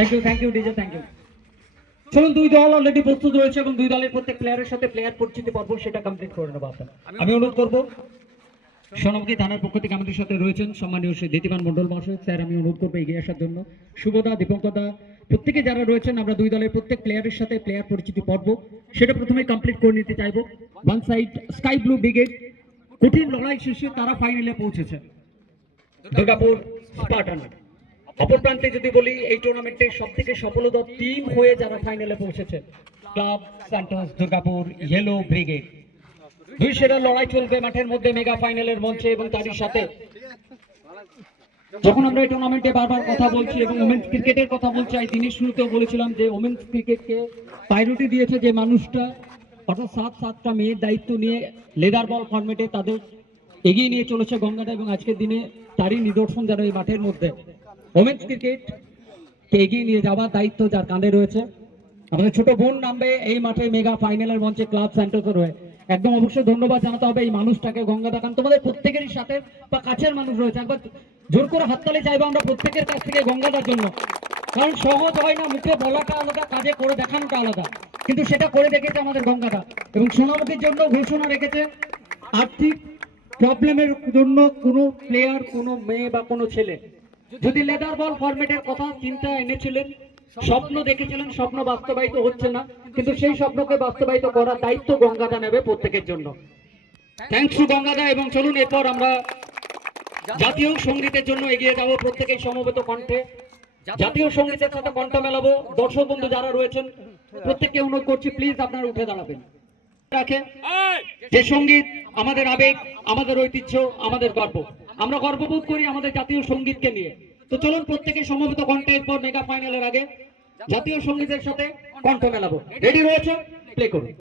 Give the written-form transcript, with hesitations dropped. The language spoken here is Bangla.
Thank you DJ, thank you. চলুন, দুই দল অলরেডি প্রস্তুত রয়েছে এবং দুই দলের প্রত্যেক প্লেয়ারের সাথে প্লেয়ার পরিচিতি পর্ব সেটা কমপ্লিট করে নেবো আপনার। আমি অনুরোধ করবো সোনামুখী থানার পক্ষ থেকে আমাদের সাথে রয়েছেন সম্মানীয় শ্রী দ্বিতীমান মন্ডল মহাশয়, স্যার আমি অনুরোধ করবো এগিয়ে আসার জন্য। শুভদা, দীপঙ্কদা প্রত্যেকে যারা রয়েছেন, আমরা দুই দলের প্রত্যেক প্লেয়ারের সাথে প্লেয়ার পরিচিতি পর্ব সেটা প্রথমে কমপ্লিট করে নিতে চাইবো। One side sky blue brigade, কঠিন লড়াই শেষে তারা ফাইনালে পৌঁছেছে, দুর্গাপুর স্পার্টান। অপর প্রান্তে যদি বলি এই টুর্নামেন্টের সব থেকে সফলতম টিম হয়ে যারা ফাইনালে পৌঁছেছে, club Santos Durgapur yellow brigade. দুই সেরা লড়াই চলবে মাঠের মধ্যে মেগা ফাইনালের মঞ্চে এবং তারই সাথে যখন আমরা এই টুর্নামেন্টে বারবার কথা বলছি এবং ওমেন্স ক্রিকেটের কথা বলছি, এই দিনের শুরুতেও বলেছিলাম যে ওমেন্স ক্রিকেটকে প্রায়োরিটি দিয়েছে যে মানুষটা, অর্থাৎ সাতটা মেয়ের দায়িত্ব নিয়ে লেদার বল ফরম্যাটে তাদের এগিয়ে নিয়ে চলেছে গঙ্গাটা, এবং আজকের দিনে তারই নিদর্শন যেন এই মাঠের মধ্যে ওমেন্স ক্রিকেটকে এগিয়ে নিয়ে যাওয়ার দায়িত্ব যার কাঁধে রয়েছে। আমাদের ছোট বোন নামবে এই মাঠে মেগা ফাইনালের মঞ্চে ক্লাব স্যান্টোসের হয়ে। একদম অবশ্যই ধন্যবাদ জানাতে হবে এই মানুষটাকে, গঙ্গাদা, কারণ তোমাদের প্রত্যেকেরই সাথে বা কাছের মানুষ রয়েছে। একবার জোর করে হাততালি চাইবো আমরা প্রত্যেকের কাছ থেকে গঙ্গাদার জন্য, কারণ সহজ হয় না, মুখে বলাটা আলাদা, কাজে করে দেখানোটা আলাদা, কিন্তু সেটা করে দেখেছে আমাদের গঙ্গাদা। এবং সোনামুখীর জন্য ঘোষণা রেখেছে আর্থিক প্রবলেমের জন্য কোনো প্লেয়ার, কোনো মেয়ে বা কোনো ছেলে যদি লেদার বল ফরম্যাটের কথা চিন্তা এনেছিলেন, স্বপ্ন দেখেছিলেন, স্বপ্ন বাস্তবায়িত হচ্ছে না, কিন্তু সেই স্বপ্নকে বাস্তবায়িত করার দায়িত্ব গঙ্গাদা নেবে প্রত্যেকের জন্য। থ্যাংকস টু গঙ্গাদা। এবং চলুন এরপর আমরা জাতীয় সঙ্গীতের জন্য এগিয়ে যাব, প্রত্যেকেই সমবেত কণ্ঠে জাতীয় সঙ্গীতের সাথে কণ্ঠ মেলাবো। দর্শক বন্ধু যারা রয়েছেন প্রত্যেককে অনুরোধ করছি প্লিজ আপনারা উঠে দাঁড়াবেন। রাখে যে সঙ্গীত আমাদের আবেগ, আমাদের ঐতিহ্য, আমাদের গর্ব, আমরা গর্ববোধ করি আমাদের জাতীয় সঙ্গীতকে নিয়ে। তো চলুন প্রত্যেকে সমবেত কণ্ঠে এরপর মেগা ফাইনালের আগে জাতীয় সঙ্গীতের সাথে কণ্ঠ মেলাবো। রেডি রয়েছে? প্লে করুন।